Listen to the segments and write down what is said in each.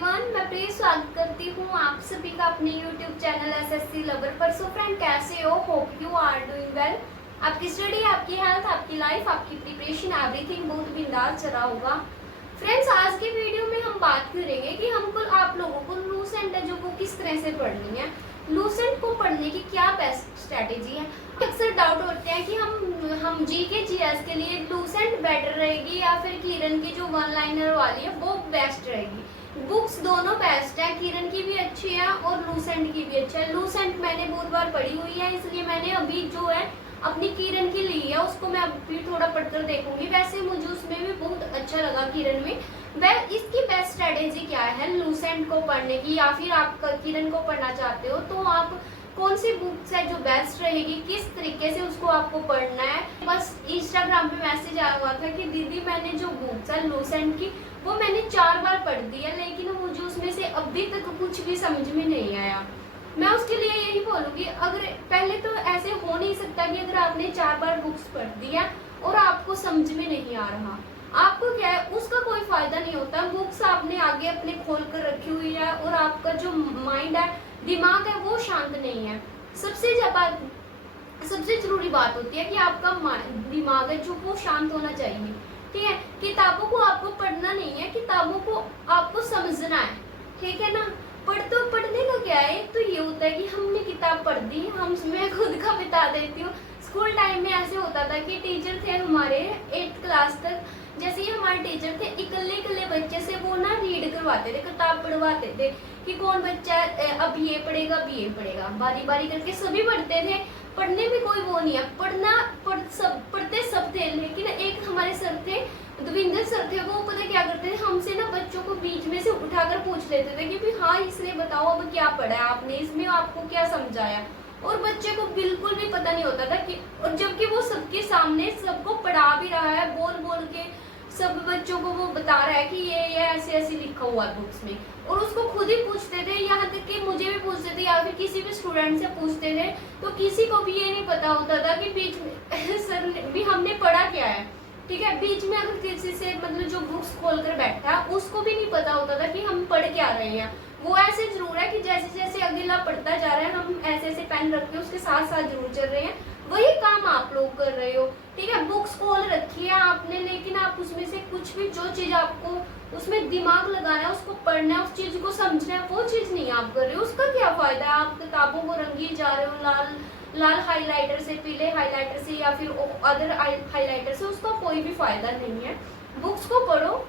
Everyone, मैं please स्वागत करती हूँ आप सभी का अपने यूट्यूब चैनल एसएससी लवर पर। सो फ्रेंड, कैसे हो? Hope you are doing well. आपकी स्टडी, आपकी हेल्थ, आपकी लाइफ, आपकी प्रिपरेशन, एवरीथिंग बहुत बिंदास चल रहा होगा। फ्रेंड्स, आज के वीडियो में हम बात करेंगे कि हमको आप लोगों को लूसेंट है जो वो किस तरह से पढ़नी है। लूसेंट को पढ़ने की क्या बेस्ट स्ट्रेटेजी है। अक्सर डाउट होते हैं कि हम जीके जीएस के लिए लूसेंट बेटर रहेगी या फिर किरण की जो वन लाइनर वाली है वो बेस्ट रहेगी। बुक्स दोनों बेस्ट है, किरण की भी अच्छी है और लूसेंट की भी अच्छी है। लूसेंट मैंने बहुत बार पढ़ी हुई है, इसलिए मैंने अभी जो है अपनी किरण की ली है, उसको मैं अभी थोड़ा पढ़कर देखूंगी। वैसे मुझे उसमें भी बहुत अच्छा लगा किरण में। वह इसकी बेस्ट स्ट्रेटेजी क्या है लूसेंट को पढ़ने की, या फिर आप किरण को पढ़ना चाहते हो तो आप कौन सी बुक्स है जो बेस्ट रहेगी, किस तरीके से उसको आपको पढ़ना है। बस इंस्टाग्राम पे मैसेज आया हुआ था कि दीदी मैंने जो बुक्स है लूसेंट की वो मैंने 4 बार पढ़ दी है, लेकिन मुझे उसमें से अभी तक कुछ भी समझ में नहीं आया। मैं उसके लिए यही बोलूंगी, अगर पहले तो ऐसे हो नहीं सकता कि अगर आपने 4 बार बुक्स पढ़ दी है और आपको समझ में नहीं आ रहा, आपको क्या है उसका कोई फायदा नहीं होता। बुक्स आपने आगे अपने खोल कर रखी हुई है और आपका जो माइंड है, दिमाग है, वो शांत नहीं है। सबसे जरूरी बात होती है कि आपका दिमाग है जो वो शांत होना चाहिए। ठीक है, किताबों को आपको पढ़ना नहीं है, किताबों को आपको समझना है। ठीक है ना। पढ़ने का क्या है, तो ये होता है कि हमने किताब पढ़ दी। मैं खुद का बता देती हूँ, स्कूल टाइम में ऐसे होता था कि टीचर थे हमारे 8th क्लास तक, जैसे ही हमारे टीचर थे इकल्ले बच्चे से वो ना रीड करवाते थे, किताब पढ़वाते थे कि कौन बच्चा अब ये पढ़ेगा, बारी बारी करके सभी पढ़ते थे। पढ़ने में कोई वो नहीं है, पढ़ते सब थे। लेकिन एक हमारे सर थे, दविंदर सर थे, वो पता क्या करते थे, हमसे ना बच्चों को बीच में से उठाकर पूछ लेते थे कि भी हाँ इसने बताओ अब क्या पढ़ा है आपने, इसमें आपको क्या समझाया। और बच्चे को बिल्कुल भी पता नहीं होता था कि, और जबकि वो सबके सामने सबको पढ़ा भी रहा है, बोल बोल के सब बच्चों को वो बता रहा है कि ये ऐसे ऐसे लिखा हुआ है बुक्स में। और उसको खुद ही पूछते थे, यहाँ तक कि मुझे भी पूछते थे या फिर किसी भी स्टूडेंट से पूछते थे, तो किसी को भी ये नहीं पता होता था कि बीच में सर ने भी हमने पढ़ा क्या है। ठीक है, बीच में अगर किसी से मतलब जो बुक्स खोल कर बैठा उसको भी नहीं पता होता था कि हम पढ़ क्या रहे हैं। वो ऐसे जरूर है कि जैसे जैसे अगला पढ़ता जा रहा है हम ऐसे ऐसे पेन रख के उसके साथ साथ जरूर चल रहे हैं। वही काम आप लोग कर रहे हो। ठीक है, बुक्स खोल रखी है आपने, लेकिन आप उसमें से कुछ भी जो चीज आपको उसमें दिमाग लगाना है, उसको पढ़ना है, उस चीज को समझना है, वो चीज नहीं आप कर रहे हो। उसका क्या फायदा है? आप किताबों को रंगी जा रहे हो लाल हाइलाइटर से, पीले हाइलाइटर से या फिर अदर हाइलाइटर से, उसका कोई भी फायदा नहीं है। बुक्स को पढ़ो,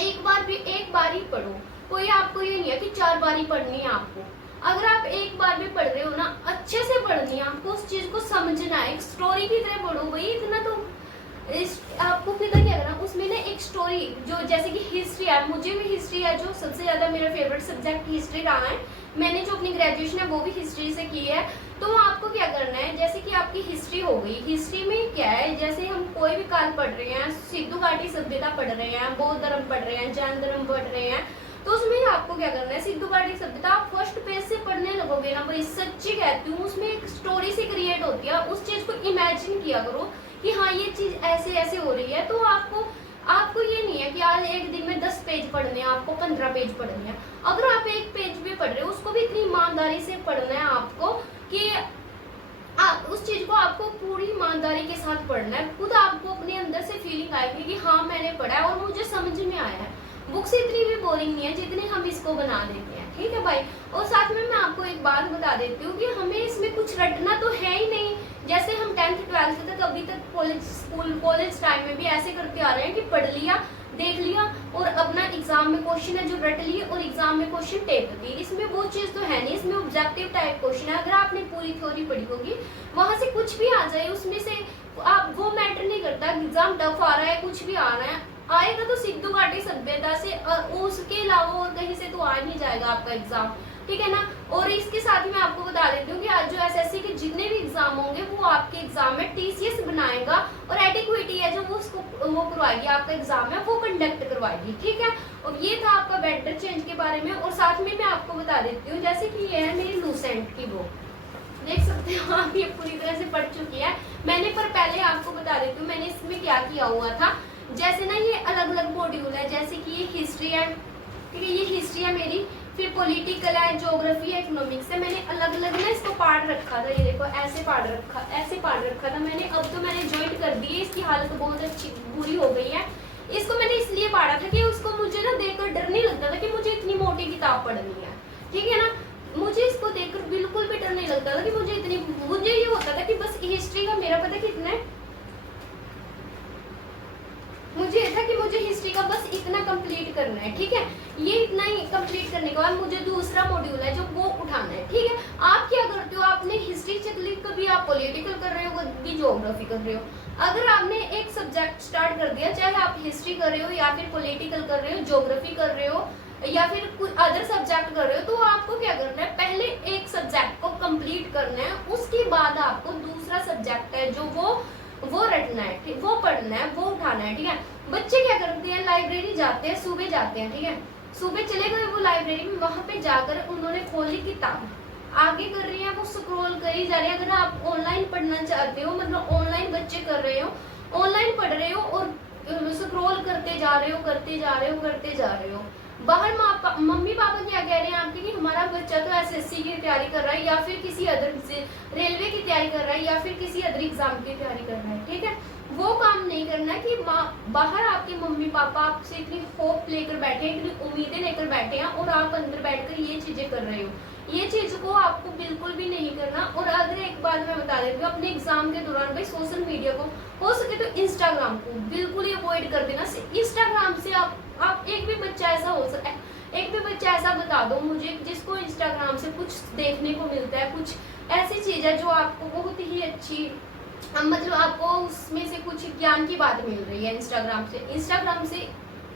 एक बार ही पढ़ो। कोई आपको ये नहीं है कि 4 बार ही पढ़नी है आपको। अगर आप एक बार में पढ़ रहे हो ना, अच्छे से पढ़नी है आपको, उस चीज को समझना है, एक स्टोरी की तरह पढ़ो भाई। इतना तो आपको पता क्या करना, उसमें ना एक स्टोरी जो जैसे कि हिस्ट्री है, मुझे भी हिस्ट्री है जो सबसे ज्यादा मेरा फेवरेट सब्जेक्ट हिस्ट्री रहा है। मैंने जो अपनी ग्रेजुएशन है वो भी हिस्ट्री से की है। तो आपको क्या करना है, जैसे कि आपकी हिस्ट्री हो गई, हिस्ट्री में क्या है, जैसे हम कोई भी काल पढ़ रहे हैं, सिंधु घाटी सभ्यता पढ़ रहे हैं, बौद्ध धर्म पढ़ रहे हैं, जैन धर्म पढ़ रहे हैं, तो उसमें आपको क्या करना है, सिंधु घाटी सभ्यता आप फर्स्ट पेज से पढ़ने लगोगे ना भाई, सच्ची कहती हूँ, उसमें एक स्टोरी सी क्रिएट होती है। उस चीज को इमेजिन किया करो कि हाँ ये चीज ऐसे ऐसे हो रही है। तो आपको ये नहीं है कि आज एक दिन में 10 पेज पढ़ने हैं, आपको 15 पेज पढ़ने हैं। अगर आप एक पेज भी पढ़ रहे हो, उसको भी इतनी ईमानदारी से पढ़ना है आपको कि उस चीज को आपको पूरी ईमानदारी के साथ पढ़ना है। खुद आपको अपने अंदर से फीलिंग आएगी कि हाँ मैंने पढ़ा है और मुझे समझ में आया है। बुक्स इतनी भी बोरिंग नहीं है जितने हम इसको बना देते हैं। ठीक है भाई, और साथ में मैं आपको एक बात बता देती हूँ कि हमें इसमें कुछ रटना तो है ही नहीं। जैसे हम 10th 12th तक अभी तक कॉलेज टाइम में भी ऐसे करते आ रहे हैं कि पढ़ लिया, देख लिया और अपना एग्जाम में क्वेश्चन है जो रट लिए और एग्जाम में क्वेश्चन टेप दी। इसमें वो चीज तो है नहीं, इसमें ऑब्जेक्टिव टाइप क्वेश्चन है। अगर आपने पूरी थ्योरी पढ़ी होगी, वहां से कुछ भी आ जाए उसमें से, आप वो मैटर नहीं करता एग्जाम टफ आ रहा है, कुछ भी आ रहा है, आएगा तो सिंधु घाटी सभ्यता से, उसके अलावा और कहीं से तो आ नहीं जाएगा आपका एग्जाम। ठीक है ना। और इसके साथ ही मैं आपको बता देती हूँ कि आज जो एसएससी के जितने भी एग्जाम होंगे वो आपके एग्जाम में टीसीएस बनाएगा और एडिक्विटी है जो वो करवाएगी, आपका एग्जाम है वो कंडक्ट करवाएगी। ठीक है, और ये था आपका बेटर चेंज के बारे में। और साथ में मैं आपको बता देती हूँ, जैसे कि ये है मेरी लूसेंट की बुक, देख सकते हो आप, ये पूरी तरह से पढ़ चुकी है मैंने। पर पहले आपको बता देती हूँ मैंने इसमें क्या किया हुआ था। जैसे ना ये अलग अलग मॉड्यूल है, जैसे कि ये हिस्ट्री है, ठीक है। ये हिस्ट्री है मेरी, फिर पॉलिटिकल है, ज्योग्राफी है, इकोनॉमिक्स है। मैंने अलग अलग ना इसको पार्ट रखा था, ये देखो ऐसे पार्ट रखा था मैंने। अब तो मैंने ज्वाइंट कर दिए, इसकी हालत बहुत अच्छी बुरी हो गई है। इसको मैंने इसलिए पढ़ा था कि उसको मुझे ना देखकर डर नहीं लगता था कि मुझे इतनी मोटी किताब पढ़नी है, ठीक है ना। मुझे इसको देखकर बिल्कुल भी डर नहीं लगता था कि मुझे ये होता था कि बस हिस्ट्री का मेरा पता कितना है, मुझे था कि मुझे हिस्ट्री का बस इतना कंप्लीट करना है, ठीक है। ये इतना ही कंप्लीट करने के बाद मुझे दूसरा मॉड्यूल है जो वो उठाना है, ठीक है। आप क्या करते हो, आपने हिस्ट्री चेक ली, कभी आप पॉलिटिकल कर रहे हो, कभी ज्योग्राफी कर रहे हो। अगर आपने एक सब्जेक्ट स्टार्ट कर दिया, चाहे आप हिस्ट्री कर रहे हो या फिर पॉलिटिकल कर रहे हो, ज्योग्राफी कर रहे हो या फिर कुछ अदर सब्जेक्ट कर रहे हो, तो आपको क्या करना है, पहले एक सब्जेक्ट को कंप्लीट करना है, उसके बाद आपको दूसरा सब्जेक्ट है जो वो रटना है, ठीक, वो पढ़ना है, वो उठाना है, ठीक है। बच्चे क्या करते हैं, लाइब्रेरी जाते हैं, सुबह जाते हैं, ठीक है। सुबह चले गए वो लाइब्रेरी में, वहां पे जाकर उन्होंने खोली किताब, आगे कर रही है वो स्क्रॉल करी जा रही है। अगर आप ऑनलाइन पढ़ना चाहते हो, मतलब ऑनलाइन बच्चे कर रहे हो, ऑनलाइन पढ़ रहे हो और स्क्रॉल करते जा रहे हो, बाहर मम्मी पापा क्या कह रहे हैं आपके कि हमारा बच्चा तो एसएससी की तैयारी कर रहा है या फिर किसी अदर रेलवे की तैयारी कर रहा है या फिर किसी अदर एग्जाम की तैयारी कर रहा है, ठीक है। वो काम नहीं करना है कि बाहर आपके मम्मी पापा आपसे इतनी होप लेकर बैठे हैं, इतनी उम्मीदें लेकर बैठे हैं और आप अंदर बैठकर ये चीजें कर रहे हो। ये चीज को आपको बिल्कुल भी नहीं करना। और अगर एक बात मैं बता देती हूँ, अपने एग्जाम के दौरान भाई सोशल मीडिया को हो सके तो इंस्टाग्राम को बिल्कुल ही अवॉइड कर देना। इंस्टाग्राम से आप एक भी बच्चा ऐसा हो सकता है, एक भी बच्चा ऐसा बता दो मुझे जिसको इंस्टाग्राम से कुछ देखने को मिलता है, कुछ ऐसी चीज है जो आपको बहुत ही अच्छी, मतलब आपको उसमें से कुछ ज्ञान की बात मिल रही है। इंस्टाग्राम से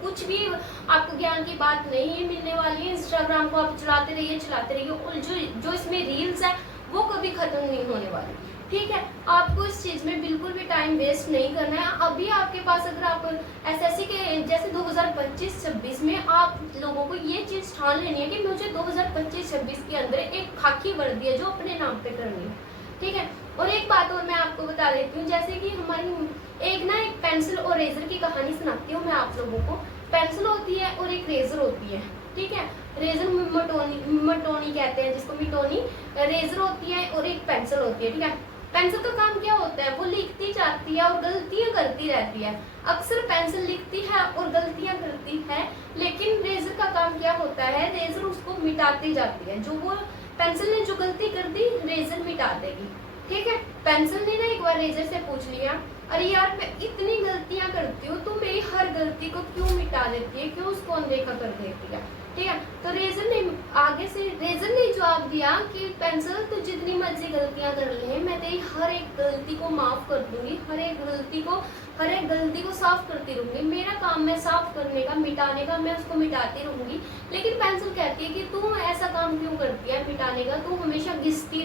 कुछ भी आपको ज्ञान की बात नहीं मिलने वाली है। इंस्टाग्राम को आप चलाते रहिए और जो इसमें रील्स है वो कभी खत्म नहीं होने वाली, ठीक है। आपको इस चीज में बिल्कुल भी टाइम वेस्ट नहीं करना है। अभी आपके पास अगर आप एसएससी के जैसे 2025-26 में आप लोगों को ये चीज ठान लेनी है कि मुझे 2025-26 के अंदर एक खाकी वर्दी है जो अपने नाम पे करनी है, ठीक है। और एक बात और मैं आपको बता देती हूँ, जैसे कि हमारी एक पेंसिल और रेजर की कहानी सुनाती हूँ मैं आप लोगों को। पेंसिल होती है और एक रेजर होती है, ठीक है। रेजर मटोनी कहते हैं जिसको, मिटोनी। रेजर होती है और एक पेंसिल होती है, ठीक है। पेंसिल का काम क्या होता है, वो लिखती जाती है और गलतियां करती रहती है। अक्सर पेंसिल लिखती है और गलतियां करती है, लेकिन रेजर का काम क्या होता है, रेजर उसको मिटाती जाती है। जो वो पेंसिल ने जो गलती कर दी, रेजर मिटा देगी, ठीक है। पेंसिल ने ना एक बार रेजर से पूछ लिया, अरे यार मैं इतनी गलतियां करती हूँ, तू मेरी हर गलती को क्यों मिटा देती है, क्यों उसको अनदेखा कर देती है, ठीक है। तो रेजर ने जवाब दिया कि पेंसिल तू जितनी मर्जी गलतियां कर ले, मैं तेरी हर एक गलती को माफ कर दूंगी, हर एक गलती को साफ करती रहूंगी। मेरा काम है साफ करने का, मिटाने का, मैं उसको मिटाती रहूंगी। लेकिन पेंसिल कहती है कि तू ऐसा काम क्यों करती है मिटाने का, तू हमेशा घिसती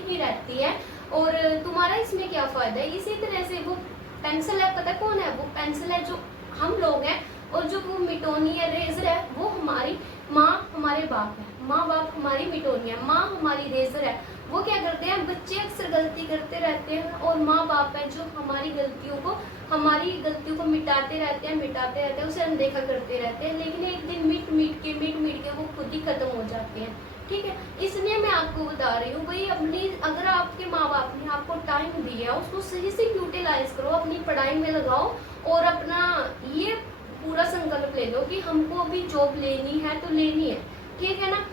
ही रहती है और तुम्हारा इसमें क्या फायदा है। इसी तरह से वो पेंसिल है, पता कौन है, वो पेंसिल है जो हम लोग हैं, और जो वो मिटोनी है, रेजर है, वो हमारी माँ हमारे बाप है, माँ बाप हमारी मिटोनी है, माँ हमारी रेजर है। वो क्या करते हैं, बच्चे अक्सर गलती करते रहते हैं और माँ बाप है जो हमारी गलतियों को मिटाते रहते हैं, उसे अनदेखा करते रहते हैं। लेकिन एक दिन मिट के वो खुद ही खत्म हो जाते हैं, ठीक है। इसलिए मैं आपको बता रही हूँ भाई, अगर आपके माँ बाप ने आपको टाइम दिया उसको सही से यूटिलाइज करो, अपनी पढ़ाई में लगाओ और अपना ये पूरा संकल्प ले लो कि हमको अभी जॉब लेनी है तो लेनी है, ठीक है ना।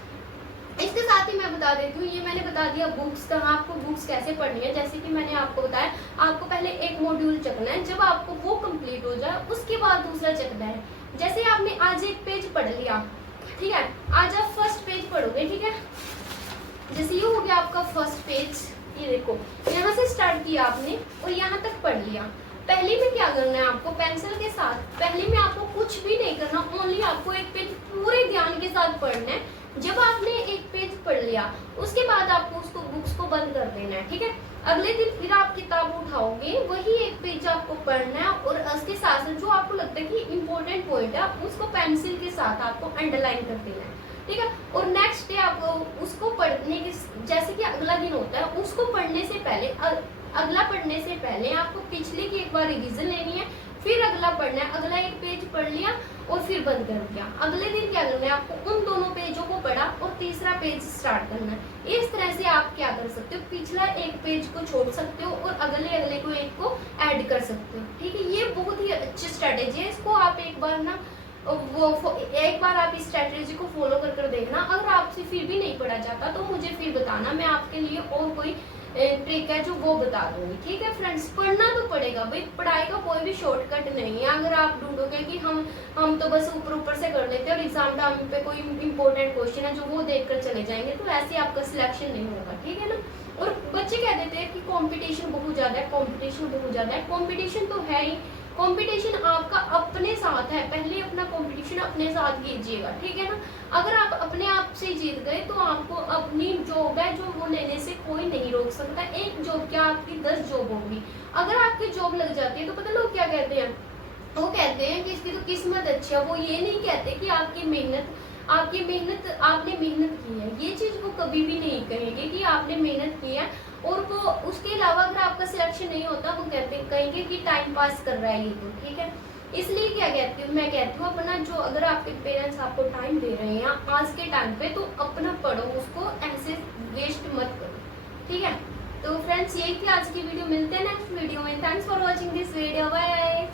इसके साथ ही मैं बता देती हूँ, ये मैंने बता दिया बुक्स का, आपको बुक्स कैसे पढ़नी है। जैसे कि मैंने आपको बताया, आपको पहले एक मॉड्यूल चकना है, जब आपको वो कंप्लीट हो जाए उसके बाद दूसरा चकना है। जैसे आपने आज एक पेज पढ़ लिया, ठीक है, आज आप फर्स्ट पेज पढ़ोगे, ठीक है। जैसे ये हो गया आपका फर्स्ट पेज, ये देखो यहाँ से स्टार्ट किया आपने और यहाँ तक पढ़ लिया। पहले में क्या करना है आपको, पेंसिल के साथ पहले में आपको कुछ भी नहीं करना, ओनली आपको एक पेज पूरे ध्यान के साथ पढ़ना है। जब आपने एक पेज पढ़ लिया उसके बाद आपको उसको बुक्स को बंद कर देना है, ठीक है। अगले दिन फिर आप किताब उठाओगे, वही एक पेज आपको पढ़ना है और उसके साथ जो आपको लगता है कि इम्पोर्टेंट पॉइंट है उसको पेंसिल के साथ आपको अंडरलाइन कर देना है, ठीक है। और नेक्स्ट डे आपको उसको पढ़ने के, जैसे कि अगला दिन होता है, उसको पढ़ने से पहले, अगला पढ़ने से पहले आपको पिछले की एक बार रिवीजन लेनी है, फिर अगला पढ़ना है, अगला एक पेज पढ़ लिया और फिर बंद कर दिया। अगले दिन क्या करना है आपको, उन दोनों पेजों को पढ़ा और तीसरा पेज स्टार्ट करना है। इस तरह से आप क्या कर सकते हो, पिछला एक पेज को छोड़ सकते हो और अगले को एक को ऐड कर सकते हो। ठीक है, ये बहुत ही अच्छी स्ट्रेटेजी है, इसको आप एक बार ना एक बार आप इस स्ट्रेटेजी को फॉलो कर देखना। अगर आपसे फिर भी नहीं पढ़ा जाता तो मुझे फिर बताना, मैं आपके लिए और कोई ट्रिक है जो वो बता दूंगी। ठीक है फ्रेंड्स, पढ़ना तो पड़ेगा भाई, पढ़ाई का कोई भी शॉर्टकट नहीं है। अगर आप ढूंढोगे कि हम तो बस ऊपर से कर लेते हैं और एग्जाम टाइम पे कोई इंपॉर्टेंट क्वेश्चन है जो वो देख कर चले जाएंगे, तो ऐसे आपका सिलेक्शन नहीं होगा। ठीक है ना। और बच्चे कह देते हैं कि कंपटीशन बहुत ज्यादा है, कंपटीशन बहुत ज्यादा है। कंपटीशन तो है ही, कंपटीशन आपका अपने साथ है, पहले अपना कंपटीशन अपने साथ कीजिएगा। ठीक है ना। अगर आप अपने आप से जीत गए तो आपको अपनी जॉब है जो वो लेने से कोई नहीं रोक सकता। एक जॉब क्या, आपकी 10 जॉब होगी। अगर आपकी जॉब लग जाती है तो पता लोग क्या कहते हैं, वो कहते हैं कि इसकी तो किस्मत अच्छी है। वो ये नहीं कहते कि आपने मेहनत की है, ये चीज वो कभी भी नहीं कहेंगे कि आपने मेहनत की है। और वो उसके अलावा अगर आपका सिलेक्शन नहीं होता वो कहेंगे कि टाइम पास कर रहा है ये तो। ठीक है, इसलिए क्या कहती हूँ, मैं कहती हूँ अपना जो, अगर आपके पेरेंट्स आपको टाइम दे रहे हैं आज के टाइम पे, तो अपना पढ़ो, उसको ऐसे वेस्ट मत करो। ठीक है, तो फ्रेंड्स यही थी आज की वीडियो, मिलते हैं नेक्स्ट वीडियो में। Thanks for watching this video, bye.